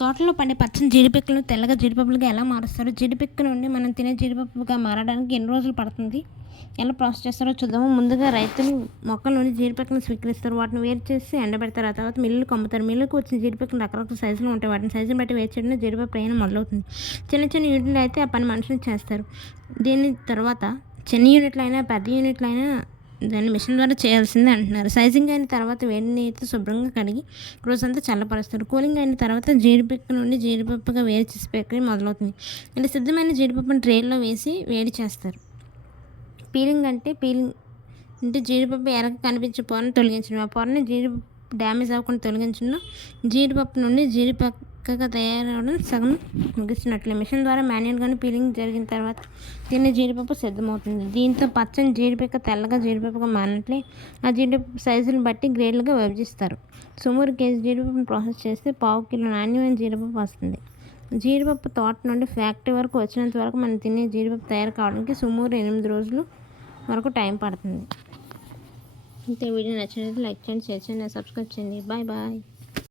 తోటలో పండే పచ్చని జీడిపిక్కలను తెల్లగా జీడిపప్పులుగా ఎలా మారుస్తారు? జీడిపిక్క నుండి మనం తినే జీడిపప్పుగా మారడానికి ఎన్ని రోజులు పడుతుంది? ఎలా ప్రాసెస్ చేస్తారో చూద్దాము. ముందుగా రైతులు మొక్కల నుండి జీడిపిక్కలను స్వీకరిస్తారు. వాటిని వేరు చేసి ఎండబెడతారు. ఆ తర్వాత మిల్లులకు అమ్ముతారు. మిల్లుకు వచ్చిన జీడిపిక్కలు రకరకాల సైజులు ఉంటాయి. వాటిని సైజుని బట్టి వేరు చేయడం జీడిపప్పు ప్రయాణం మొదలవుతుంది. చిన్న చిన్న యూనిట్లు అయితే ఆ పని మనుషులు చేస్తారు. దీని తర్వాత చిన్న యూనిట్లు అయినా పెద్ద యూనిట్లు అయినా దాన్ని మిషన్ ద్వారా చేయాల్సిందే అంటున్నారు. సైజింగ్ అయిన తర్వాత వేడి నీటితో శుభ్రంగా కడిగి రోజంతా చల్లపరుస్తారు. కూలింగ్ అయిన తర్వాత జీడిపిక్క నుండి జీడిపప్పుగా వేరు చేసే ప్రక్రియ మొదలవుతుంది. ఇలా సిద్ధమైన జీడిపప్పును ట్రేలో వేసి వేడి చేస్తారు. పీలింగ్ అంటే జీడిపప్పు ఎర్రగా కనిపించే పొరను తొలగించడం. ఆ పొరని జీడిపప్పు డ్యామేజ్ అవ్వకుండా తొలగించడం. జీడిపప్పు నుండి జీడిపక్కగా తయారవడం సగం ముగిస్తున్నట్లే. మిషన్ ద్వారా మాన్యువల్గానే పీలింగ్ జరిగిన తర్వాత తినే జీడిపప్పు సిద్ధమవుతుంది. దీంతో పచ్చని జీడిపిక్క తెల్లగా జీడిపప్పుగా మారినట్లే. ఆ జీడిపప్పు సైజులను బట్టి గ్రేడ్లుగా విభజిస్తారు. సుమారు కేజీ జీడిపప్పును ప్రాసెస్ చేస్తే పావు కిలో నాణ్యమైన జీడిపప్పు వస్తుంది. జీడిపప్పు తోట నుండి ఫ్యాక్టరీ వరకు వచ్చినంత వరకు మనం తినే జీడిపప్పు తయారు కావడానికి సుమారు 8 రోజులు వరకు టైం పడుతుంది. ఇంతే. వీడియో నచ్చినట్లయితే లైక్ చేయండి, షేర్ చేయండి, సబ్స్క్రైబ్ చేయండి. Bye bye.